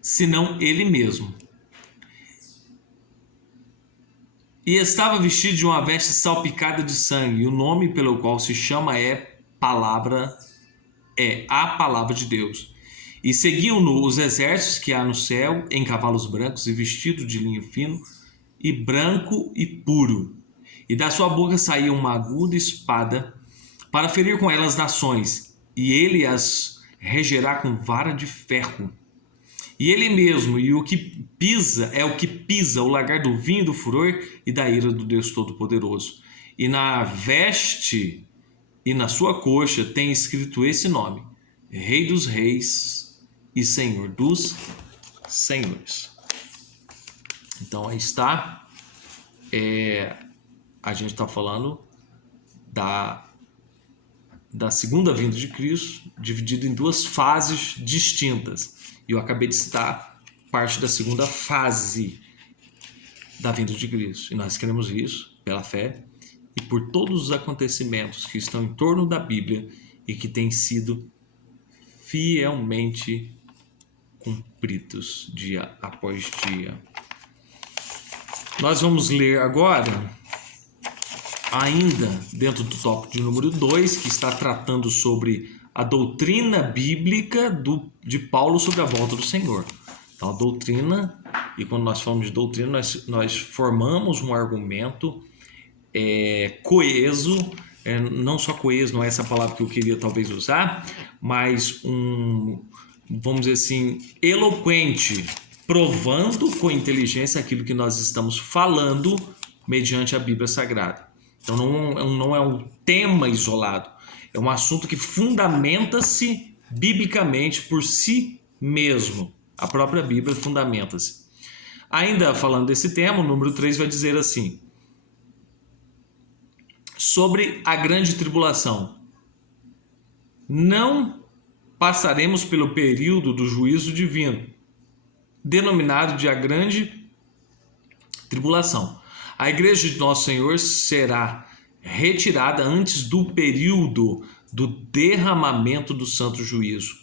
senão ele mesmo. E estava vestido de uma veste salpicada de sangue, e o nome pelo qual se chama a palavra de Deus. E seguiam-no os exércitos que há no céu, em cavalos brancos e vestidos de linho fino, e branco e puro. E da sua boca saía uma aguda espada, para ferir com ela as nações, e ele as regerá com vara de ferro. E ele mesmo, e o que pisa o lagar do vinho do furor e da ira do Deus Todo-Poderoso. E na veste e na sua coxa tem escrito esse nome: Rei dos Reis e Senhor dos Senhores. Então aí está. A gente está falando da segunda vinda de Cristo, dividido em duas fases distintas. E eu acabei de citar parte da segunda fase da vinda de Cristo. E nós queremos isso pela fé e por todos os acontecimentos que estão em torno da Bíblia e que têm sido fielmente cumpridos dia após dia. Nós vamos ler agora, ainda dentro do tópico de número 2, que está tratando sobre a doutrina bíblica de Paulo sobre a volta do Senhor. Então, a doutrina, e quando nós falamos de doutrina, nós formamos um argumento coeso, não só coeso, não é essa palavra que eu queria talvez usar, mas vamos dizer assim, eloquente, provando com inteligência aquilo que nós estamos falando mediante a Bíblia Sagrada. Então não é um tema isolado, é um assunto que fundamenta-se biblicamente por si mesmo. A própria Bíblia fundamenta-se. Ainda falando desse tema, o número 3 vai dizer assim: sobre a grande tribulação. Não passaremos pelo período do juízo divino, denominado de a grande tribulação. A igreja de Nosso Senhor será retirada antes do período do derramamento do santo juízo.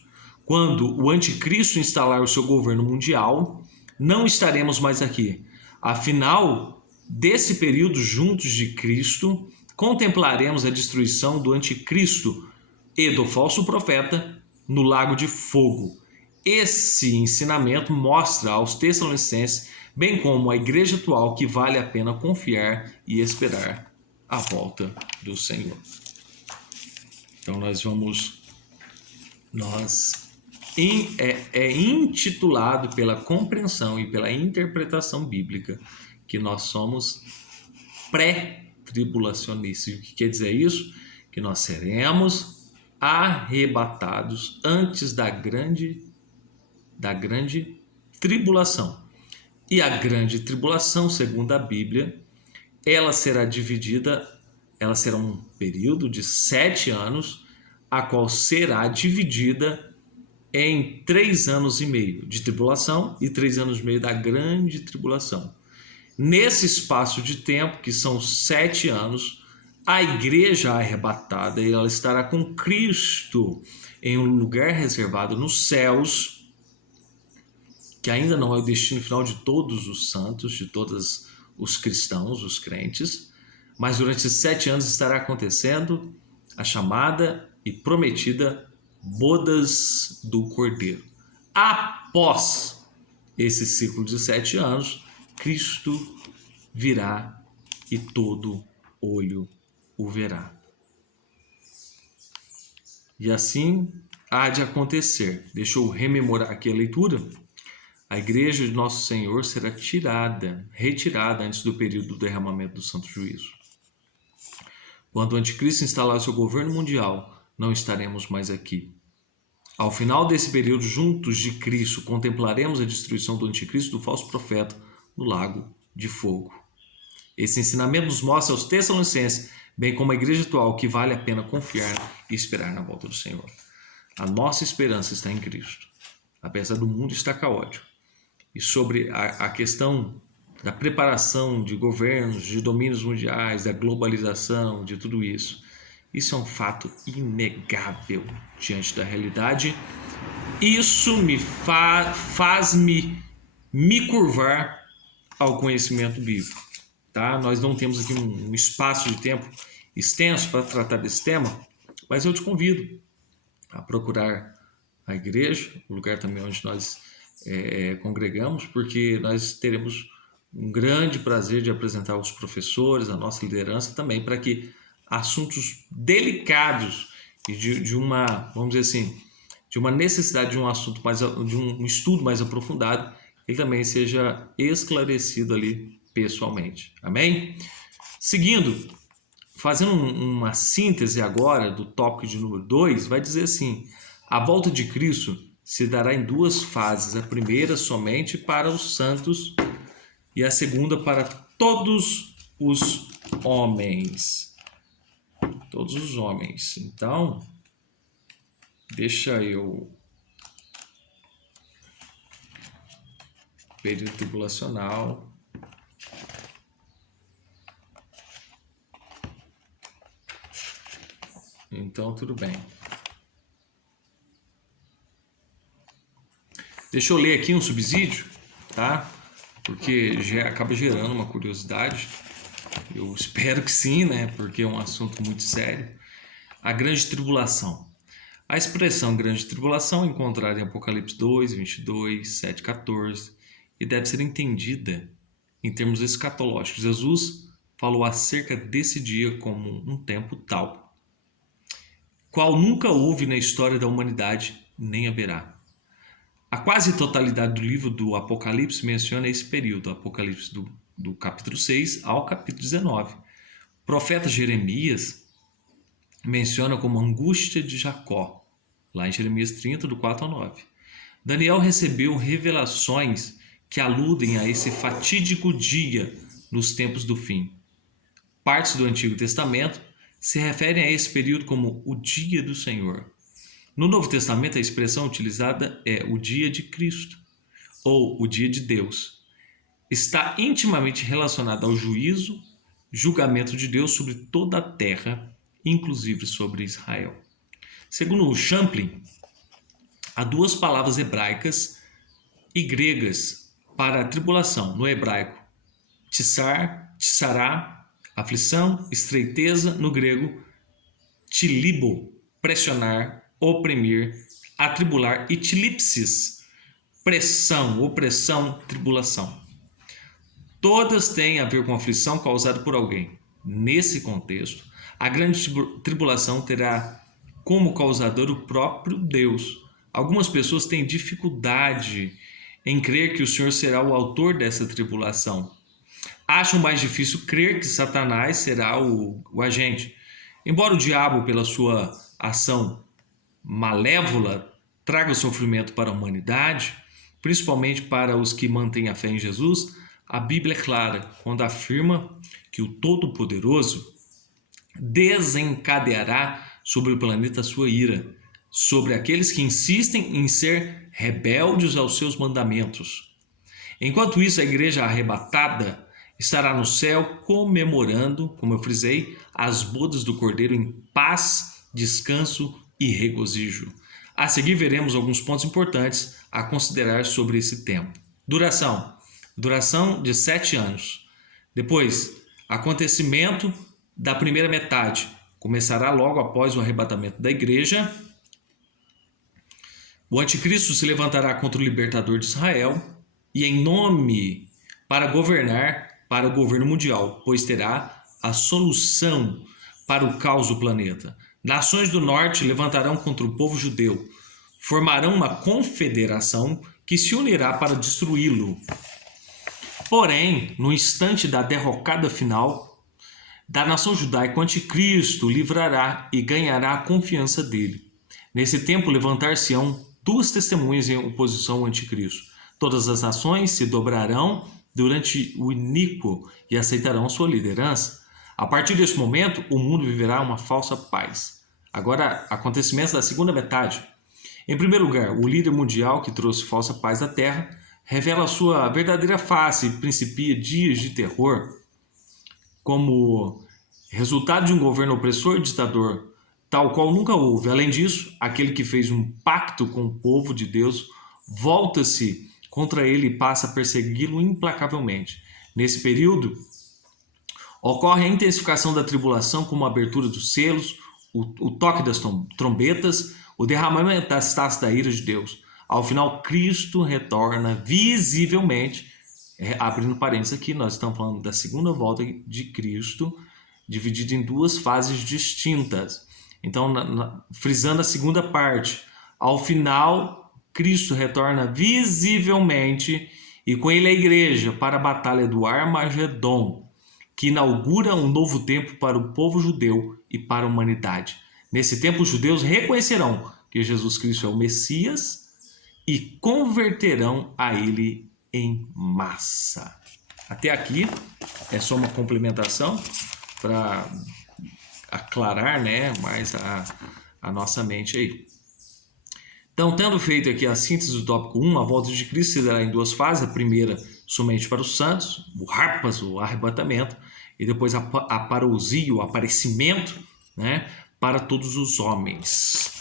Quando o anticristo instalar o seu governo mundial, não estaremos mais aqui. Afinal, desse período juntos de Cristo, contemplaremos a destruição do anticristo e do falso profeta no lago de fogo. Esse ensinamento mostra aos Tessalonicenses, bem como à igreja atual, que vale a pena confiar e esperar a volta do Senhor. Então é intitulado pela compreensão e pela interpretação bíblica que nós somos pré-tribulacionistas. E o que quer dizer isso? Que nós seremos arrebatados antes da grande tribulação. E a grande tribulação, segundo a Bíblia, ela será um período de 7 anos, a qual será dividida em 3 anos e meio de tribulação e 3 anos e meio da grande tribulação. Nesse espaço de tempo, que são 7 anos, a igreja arrebatada, ela estará com Cristo em um lugar reservado nos céus, que ainda não é o destino final de todos os santos, de todos os cristãos, os crentes, mas durante esses 7 anos estará acontecendo a chamada e prometida bodas do Cordeiro. Após esse ciclo de 7 anos, Cristo virá e todo olho o verá. E assim há de acontecer. Deixa eu rememorar aqui a leitura. A igreja de Nosso Senhor será retirada antes do período do derramamento do santo juízo. Quando o anticristo instalar seu governo mundial, não estaremos mais aqui. Ao final desse período, juntos de Cristo, contemplaremos a destruição do anticristo e do falso profeta no lago de fogo. Esse ensinamento nos mostra aos Tessalonicenses, bem como a igreja atual, que vale a pena confiar e esperar na volta do Senhor. A nossa esperança está em Cristo, apesar do mundo estar caótico. E sobre a questão da preparação de governos, de domínios mundiais, da globalização, de tudo isso. Isso é um fato inegável diante da realidade isso faz-me me curvar ao conhecimento bíblico. Tá? Nós não temos aqui um espaço de tempo extenso para tratar desse tema, mas eu te convido a procurar a igreja, o lugar também onde nós congregamos, porque nós teremos um grande prazer de apresentar os professores, a nossa liderança também, para que assuntos delicados e de uma, vamos dizer assim, de uma necessidade de um assunto de um estudo mais aprofundado, ele também seja esclarecido ali pessoalmente. Amém? Seguindo, fazendo uma síntese agora do tópico de número 2, vai dizer assim: a volta de Cristo se dará em duas fases. A primeira somente para os santos e a segunda para todos os homens. Todos os homens. Então, deixa eu... Período tribulacional. Então, tudo bem. Deixa eu ler aqui um subsídio, tá? Porque já acaba gerando uma curiosidade. Eu espero que sim, né? Porque é um assunto muito sério. A grande tribulação. A expressão grande tribulação é encontrada em Apocalipse 2, 22, 7, 14 e deve ser entendida em termos escatológicos. Jesus falou acerca desse dia como um tempo tal, qual nunca houve na história da humanidade, nem haverá. A quase totalidade do livro do Apocalipse menciona esse período, Apocalipse do capítulo 6 ao capítulo 19. O profeta Jeremias menciona como angústia de Jacó, lá em Jeremias 30, do 4 ao 9. Daniel recebeu revelações que aludem a esse fatídico dia nos tempos do fim. Partes do Antigo Testamento se referem a esse período como o dia do Senhor. No Novo Testamento, a expressão utilizada é o dia de Cristo, ou o dia de Deus. Está intimamente relacionada ao julgamento de Deus sobre toda a terra, inclusive sobre Israel. Segundo o Champlin, há duas palavras hebraicas e gregas para a tribulação. No hebraico, tsará, aflição, estreiteza. No grego, tilibo, pressionar, oprimir, atribular, e tilipsis, pressão, opressão, tribulação. Todas têm a ver com aflição causada por alguém. Nesse contexto, a grande tribulação terá como causador o próprio Deus. Algumas pessoas têm dificuldade em crer que o Senhor será o autor dessa tribulação. Acham mais difícil crer que Satanás será o agente. Embora o diabo, pela sua ação malévola, traga sofrimento para a humanidade, principalmente para os que mantêm a fé em Jesus, a Bíblia é clara quando afirma que o Todo-Poderoso desencadeará sobre o planeta sua ira, sobre aqueles que insistem em ser rebeldes aos seus mandamentos. Enquanto isso, a igreja arrebatada estará no céu comemorando, como eu frisei, as bodas do Cordeiro em paz, descanso e regozijo. A seguir veremos alguns pontos importantes a considerar sobre esse tempo. Duração de 7 anos. Depois, acontecimento da primeira metade. Começará logo após o arrebatamento da igreja. O anticristo se levantará contra o libertador de Israel e em nome para governar para o governo mundial, pois terá a solução para o caos do planeta. Nações do norte levantarão contra o povo judeu, formarão uma confederação que se unirá para destruí-lo. Porém, no instante da derrocada final da nação judaica, o anticristo livrará e ganhará a confiança dele. Nesse tempo levantar-se-ão 2 testemunhas em oposição ao anticristo. Todas as nações se dobrarão durante o iníquo e aceitarão sua liderança. A partir desse momento, o mundo viverá uma falsa paz. Agora, acontecimentos da segunda metade. Em primeiro lugar, o líder mundial que trouxe falsa paz à Terra revela a sua verdadeira face e principia dias de terror. Como resultado de um governo opressor e ditador, tal qual nunca houve. Além disso, aquele que fez um pacto com o povo de Deus volta-se contra ele e passa a persegui-lo implacavelmente. Nesse período, ocorre a intensificação da tribulação, como a abertura dos selos, o toque das trombetas, o derramamento das taças da ira de Deus. Ao final, Cristo retorna visivelmente, abrindo parênteses aqui, nós estamos falando da segunda volta de Cristo, dividida em duas fases distintas. Então, frisando a segunda parte, ao final, Cristo retorna visivelmente e com ele a igreja para a batalha do Armagedon, que inaugura um novo tempo para o povo judeu e para a humanidade. Nesse tempo, os judeus reconhecerão que Jesus Cristo é o Messias e converterão a ele em massa. Até aqui é só uma complementação para aclarar, né, mais a nossa mente aí. Então, tendo feito aqui a síntese do tópico 1, a volta de Cristo se dará em duas fases. A primeira, somente para os santos, o harpas, o arrebatamento, e depois a parousia, o aparecimento, né, para todos os homens.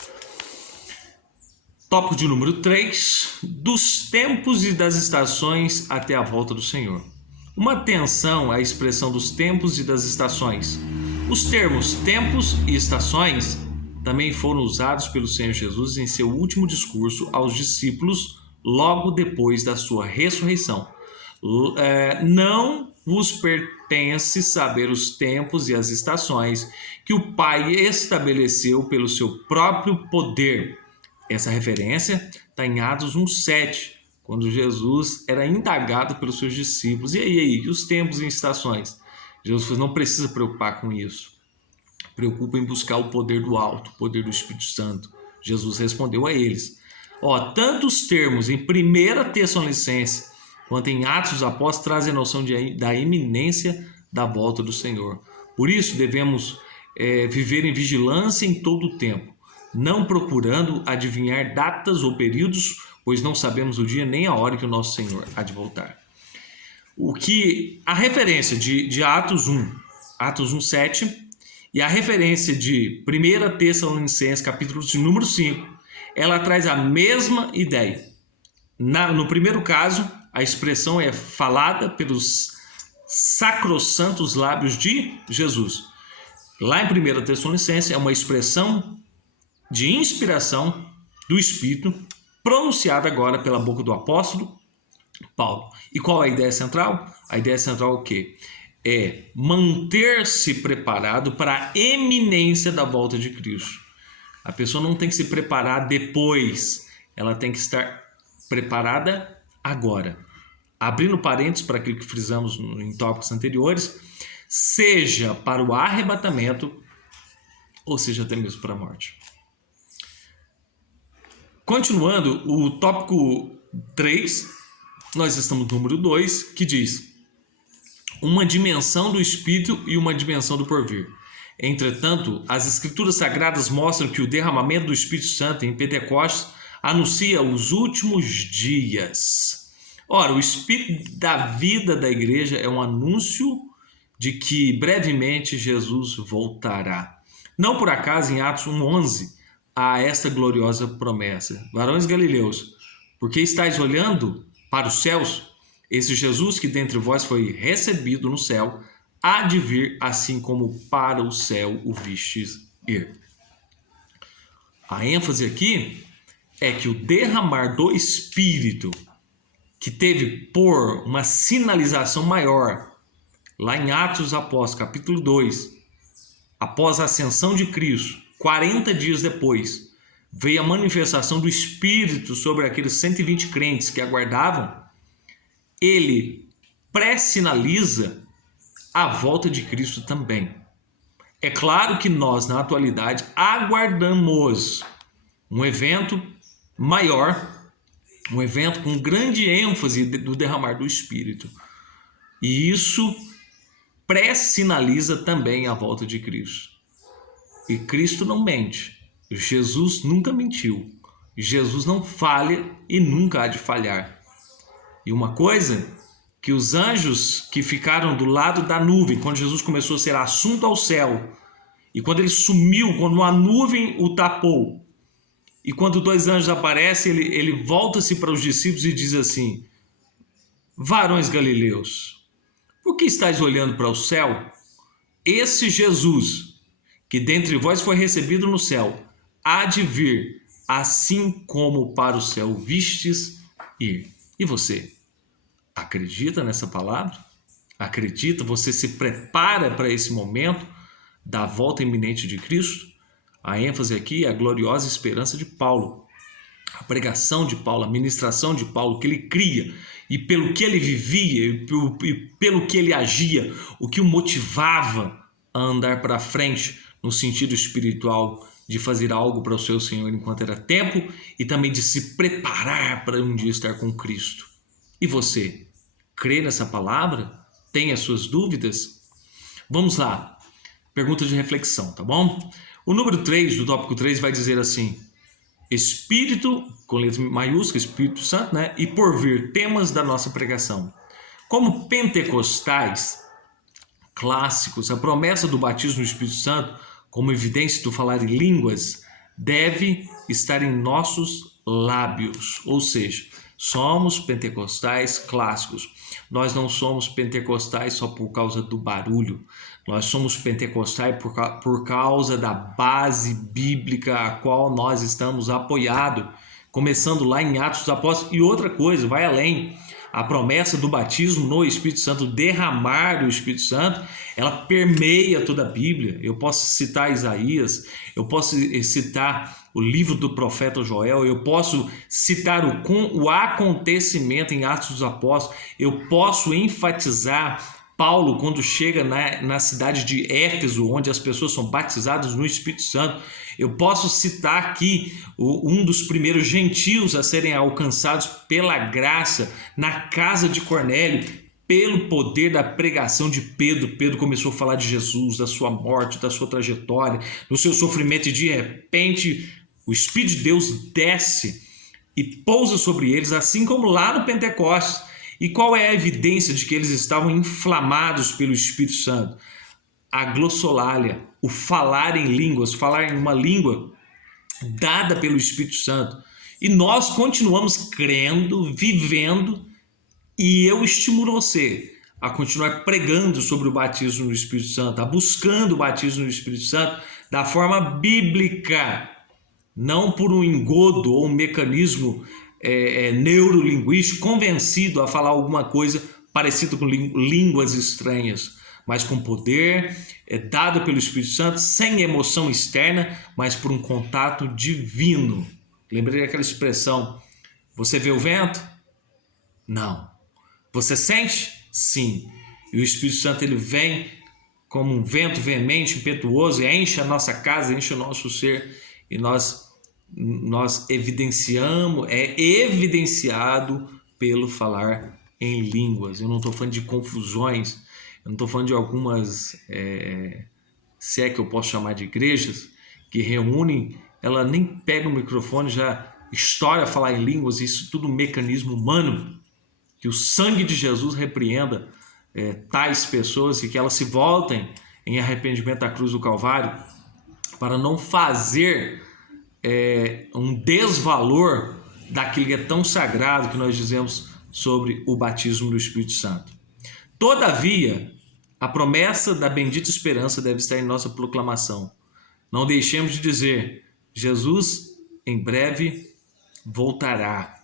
Tópico de número 3, dos tempos e das estações até a volta do Senhor. Uma atenção à expressão dos tempos e das estações. Os termos tempos e estações também foram usados pelo Senhor Jesus em seu último discurso aos discípulos logo depois da sua ressurreição. Não vos pertence saber os tempos e as estações que o Pai estabeleceu pelo seu próprio poder. Essa referência está em Atos 1,7, quando Jesus era indagado pelos seus discípulos. E aí, os tempos e estações? Jesus não precisa preocupar com isso. Preocupa em buscar o poder do alto, o poder do Espírito Santo. Jesus respondeu a eles. Tanto os termos em 1 Tessalonicenses quanto em Atos dos Apóstolos trazem a noção da iminência da volta do Senhor. Por isso devemos viver em vigilância em todo o tempo, não procurando adivinhar datas ou períodos, pois não sabemos o dia nem a hora que o nosso Senhor há de voltar. A referência de Atos 1,7, e a referência de 1 Tessalonicenses, capítulo de número 5, ela traz a mesma ideia. No primeiro caso, a expressão é falada pelos sacrossantos lábios de Jesus. Lá em 1 Tessalonicenses é uma expressão de inspiração do Espírito, pronunciada agora pela boca do apóstolo Paulo. E qual é a ideia central? A ideia central é o quê? É manter-se preparado para a eminência da volta de Cristo. A pessoa não tem que se preparar depois, ela tem que estar preparada agora. Abrindo parênteses para aquilo que frisamos em tópicos anteriores, seja para o arrebatamento, ou seja até mesmo para a morte. Continuando, o tópico 3, nós estamos no número 2, que diz: uma dimensão do Espírito e uma dimensão do porvir. Entretanto, as Escrituras Sagradas mostram que o derramamento do Espírito Santo em Pentecostes anuncia os últimos dias. Ora, o Espírito da vida da igreja é um anúncio de que brevemente Jesus voltará. Não por acaso, em Atos 1,11, há esta gloriosa promessa: varões galileus, porque estáis olhando para os céus? Esse Jesus que dentre vós foi recebido no céu, há de vir assim como para o céu o vistes ir. A ênfase aqui é que o derramar do Espírito, que teve por uma sinalização maior, lá em Atos dos Apóstolos, capítulo 2, após a ascensão de Cristo, 40 dias depois, veio a manifestação do Espírito sobre aqueles 120 crentes que aguardavam. Ele pré-sinaliza a volta de Cristo também. É claro que nós, na atualidade, aguardamos um evento maior, um evento com grande ênfase do derramar do Espírito. E isso pré-sinaliza também a volta de Cristo. E Cristo não mente. Jesus nunca mentiu. Jesus não falha e nunca há de falhar. E uma coisa, que os anjos que ficaram do lado da nuvem, quando Jesus começou a ser assunto ao céu, E quando ele sumiu, quando uma nuvem o tapou, e quando 2 anjos aparecem, ele volta-se para os discípulos e diz assim: varões galileus, por que estáis olhando para o céu? Esse Jesus, que dentre vós foi recebido no céu, há de vir, assim como para o céu vistes ir. E você, acredita nessa palavra? Acredita? Você se prepara para esse momento da volta iminente de Cristo? A ênfase aqui é a gloriosa esperança de Paulo, a pregação de Paulo, a ministração de Paulo, que ele cria, e pelo que ele vivia, e pelo que ele agia, o que o motivava a andar para frente no sentido espiritual de fazer algo para o seu Senhor enquanto era tempo, e também de se preparar para um dia estar com Cristo. E você, crê nessa palavra? Tem as suas dúvidas? Vamos lá, pergunta de reflexão, tá bom? O número 3 do tópico 3 vai dizer assim: Espírito, com letra maiúscula, Espírito Santo, né? E por vir, temas da nossa pregação. Como pentecostais clássicos, a promessa do batismo no Espírito Santo, como evidência do falar em línguas, deve estar em nossos lábios. Ou seja, somos pentecostais clássicos. Nós não somos pentecostais só por causa do barulho. Nós somos pentecostais por causa da base bíblica a qual nós estamos apoiados, começando lá em Atos dos Apóstolos. E outra coisa, vai além. A promessa do batismo no Espírito Santo, derramar do Espírito Santo, ela permeia toda a Bíblia. Eu posso citar Isaías, eu posso citar o livro do profeta Joel, eu posso citar o acontecimento em Atos dos Apóstolos, eu posso enfatizar Paulo quando chega na cidade de Éfeso, onde as pessoas são batizadas no Espírito Santo. Eu posso citar aqui um dos primeiros gentios a serem alcançados pela graça na casa de Cornélio, pelo poder da pregação de Pedro. Pedro começou a falar de Jesus, da sua morte, da sua trajetória, do seu sofrimento, e de repente o Espírito de Deus desce e pousa sobre eles, assim como lá no Pentecostes. E qual é a evidência de que eles estavam inflamados pelo Espírito Santo? A glossolalia, o falar em línguas, falar em uma língua dada pelo Espírito Santo. E nós continuamos crendo, vivendo, e eu estimulo você a continuar pregando sobre o batismo no Espírito Santo, a buscando o batismo no Espírito Santo da forma bíblica, não por um engodo ou um mecanismo neurolinguístico convencido a falar alguma coisa parecida com línguas estranhas, mas com poder dado pelo Espírito Santo, sem emoção externa, mas por um contato divino. Lembrei daquela expressão: você vê o vento? Não. Você sente? Sim. E o Espírito Santo, ele vem como um vento veemente, impetuoso, e enche a nossa casa, enche o nosso ser, e nós evidenciamos, é evidenciado pelo falar em línguas. Eu não estou falando de confusões, eu não estou falando de algumas, se é que eu posso chamar de igrejas, que reúnem, ela nem pega o microfone, já estoura a falar em línguas, isso tudo mecanismo humano. Que o sangue de Jesus repreenda tais pessoas e que elas se voltem em arrependimento à cruz do Calvário, para não fazer um desvalor daquilo que é tão sagrado que nós dizemos sobre o batismo do Espírito Santo. Todavia, a promessa da bendita esperança deve estar em nossa proclamação. Não deixemos de dizer: Jesus em breve voltará.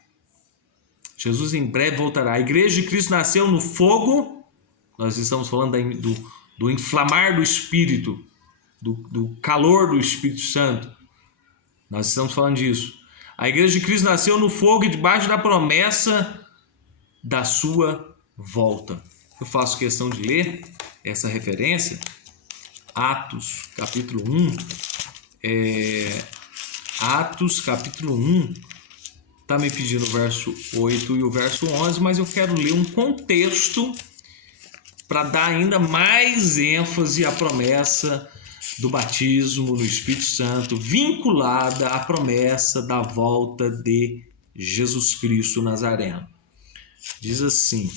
Jesus em breve voltará. A igreja de Cristo nasceu no fogo. Nós estamos falando do inflamar do Espírito, do calor do Espírito Santo. Nós estamos falando disso. A igreja de Cristo nasceu no fogo e debaixo da promessa da sua volta. Eu faço questão de ler essa referência. Atos, capítulo 1. Atos, capítulo 1. Está me pedindo o verso 8 e o verso 11, mas eu quero ler um contexto para dar ainda mais ênfase à promessa do batismo no Espírito Santo, vinculada à promessa da volta de Jesus Cristo Nazareno. Diz assim,